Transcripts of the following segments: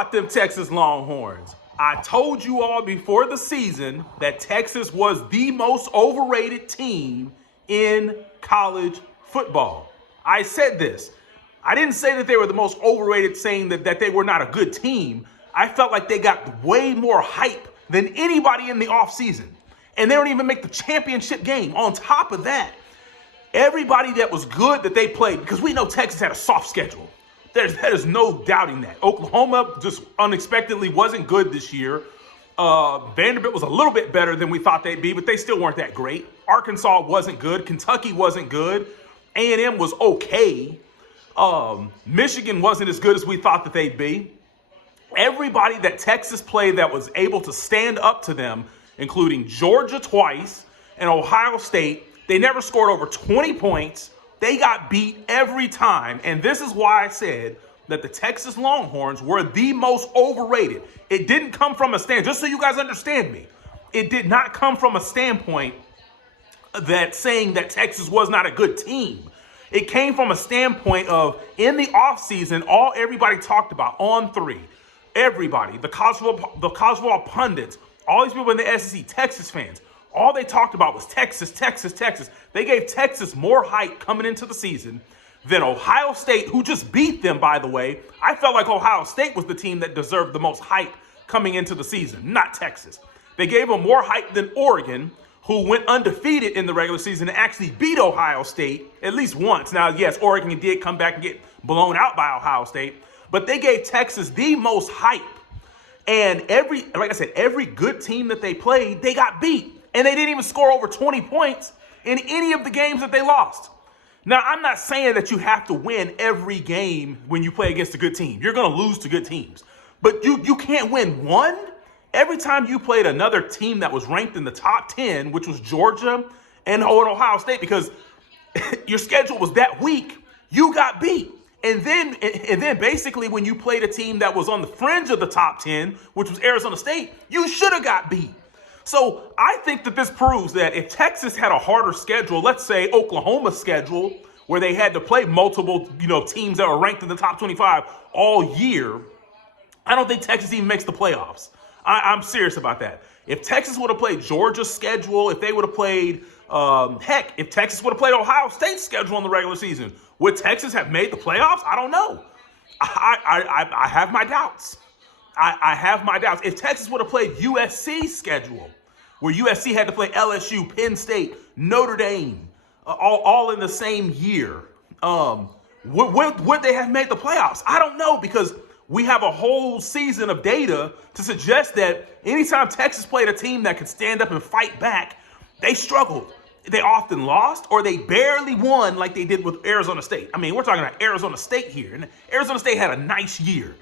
about them Texas Longhorns. I told you all before the season that Texas was the most overrated team in college football. I said this. I didn't say that they were the most overrated, saying that they were not a good team. I felt like they got way more hype than anybody in the offseason. And they don't even make the championship game. On top of that, everybody that was good that they played, because we know Texas had a soft schedule. There's no doubting that. Oklahoma just unexpectedly wasn't good this year. Vanderbilt was a little bit better than we thought they'd be, but they still weren't that great. Arkansas wasn't good. Kentucky wasn't good. A&M was okay. Michigan wasn't as good as we thought that they'd be. Everybody that Texas played that was able to stand up to them, including Georgia twice and Ohio State, they never scored over 20 points. They got beat every time. And this is why I said that the Texas Longhorns were the most overrated. It didn't come from a stand, just so you guys understand me. It did not come from a standpoint that saying that Texas was not a good team. It came from a standpoint of, in the offseason, all everybody talked about, On Three, everybody, the college football pundits, all these people in the SEC, Texas fans, all they talked about was Texas, Texas, Texas. They gave Texas more hype coming into the season than Ohio State, who just beat them, by the way. I felt like Ohio State was the team that deserved the most hype coming into the season, not Texas. They gave them more hype than Oregon, who went undefeated in the regular season and actually beat Ohio State at least once. Now, yes, Oregon did come back and get blown out by Ohio State, but they gave Texas the most hype. And like I said, every good team that they played, they got beat. And they didn't even score over 20 points in any of the games that they lost. Now, I'm not saying that you have to win every game when you play against a good team. You're going to lose to good teams. But you can't win one. Every time you played another team that was ranked in the top 10, which was Georgia and Ohio State, because your schedule was that weak, you got beat. And then basically when you played a team that was on the fringe of the top 10, which was Arizona State, you should have got beat. So I think that this proves that if Texas had a harder schedule, let's say Oklahoma's schedule, where they had to play multiple, teams that were ranked in the top 25 all year, I don't think Texas even makes the playoffs. I'm serious about that. If Texas would have played Georgia's schedule, if they would have played, if Texas would have played Ohio State's schedule in the regular season, would Texas have made the playoffs? I don't know. I have my doubts. I have my doubts. If Texas would have played USC's schedule, where USC had to play LSU, Penn State, Notre Dame, all in the same year, would they have made the playoffs? I don't know, because we have a whole season of data to suggest that anytime Texas played a team that could stand up and fight back, they struggled. They often lost, or they barely won, like they did with Arizona State. I mean, we're talking about Arizona State here, and Arizona State had a nice year.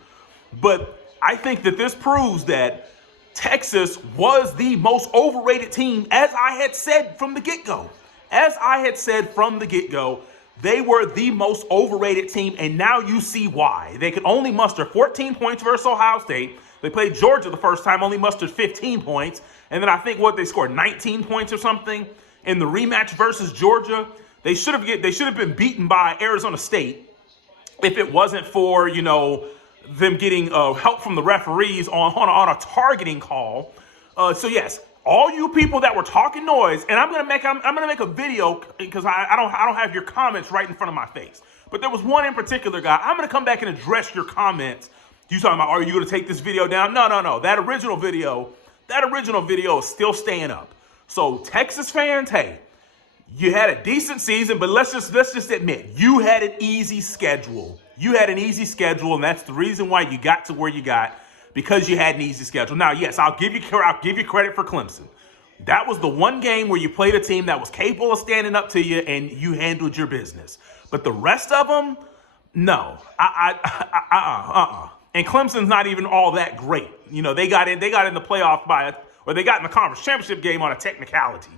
But I think that this proves that Texas was the most overrated team, as I had said from the get-go. They were the most overrated team, and now you see why. They could only muster 14 points versus Ohio State. They played Georgia the first time, only mustered 15 points. And then I think they scored 19 points or something in the rematch versus Georgia. They should have been beaten by Arizona State if it wasn't for, them getting help from the referees on a targeting call. So yes, all you people that were talking noise, and I'm gonna make a video, because I don't have your comments right in front of my face. But there was one in particular, guy. I'm gonna come back and address your comments. You talking about, are you gonna take this video down? No. That original video is still staying up. So Texas fans, hey, you had a decent season, but let's just admit, you had an easy schedule. And that's the reason why you got to where you got, because you had an easy schedule. Now, yes, I'll give you credit for Clemson. That was the one game where you played a team that was capable of standing up to you, and you handled your business. But the rest of them, no. And Clemson's not even all that great. They got in the playoff they got in the conference championship game on a technicality.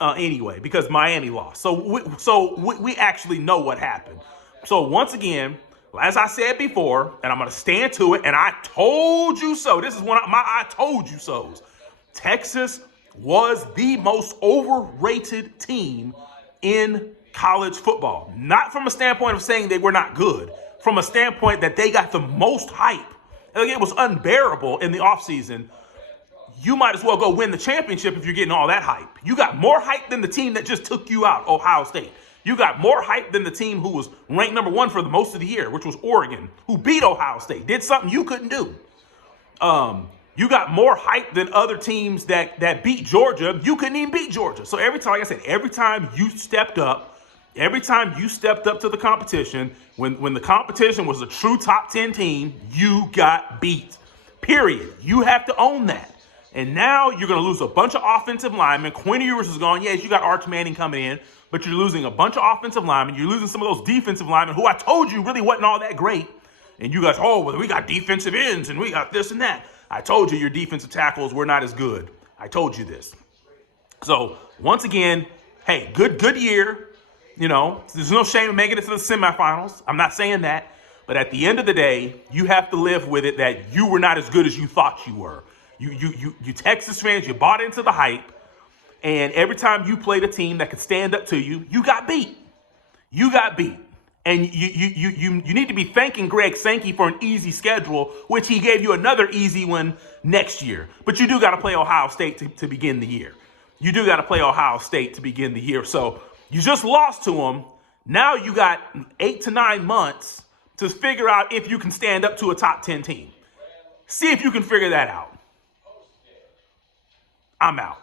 Anyway, because Miami lost. So we actually know what happened. So once again, as I said before, and I'm going to stand to it, and I told you so. This is one of my I told you so's. Texas was the most overrated team in college football. Not from a standpoint of saying they were not good, from a standpoint that they got the most hype Like, it was unbearable in the offseason. You might as well go win the championship if you're getting all that hype. You got more hype than the team that just took you out, Ohio State. You got more hype than the team who was ranked number 1 for the most of the year, which was Oregon, who beat Ohio State, did something you couldn't do. You got more hype than other teams that beat Georgia. You couldn't even beat Georgia. So every time, like I said, every time you stepped up to the competition, when the competition was a true top 10 team, you got beat. Period. You have to own that. And now you're going to lose a bunch of offensive linemen. Quinn Ewers is gone. Yes, you got Arch Manning coming in, but you're losing a bunch of offensive linemen. You're losing some of those defensive linemen who I told you really wasn't all that great. And you guys, oh, well, we got defensive ends and we got this and that. I told you your defensive tackles were not as good. I told you this. So once again, hey, good year. You know, there's no shame in making it to the semifinals. I'm not saying that. But at the end of the day, you have to live with it that you were not as good as you thought you were. You Texas fans, you bought into the hype. And every time you played a team that could stand up to you, you got beat. You got beat. And you need to be thanking Greg Sankey for an easy schedule, which he gave you another easy one next year. But you do got to play Ohio State to begin the year. You do got to play Ohio State to begin the year. So you just lost to them. Now you got 8 to 9 months to figure out if you can stand up to a top 10 team. See if you can figure that out. I'm out.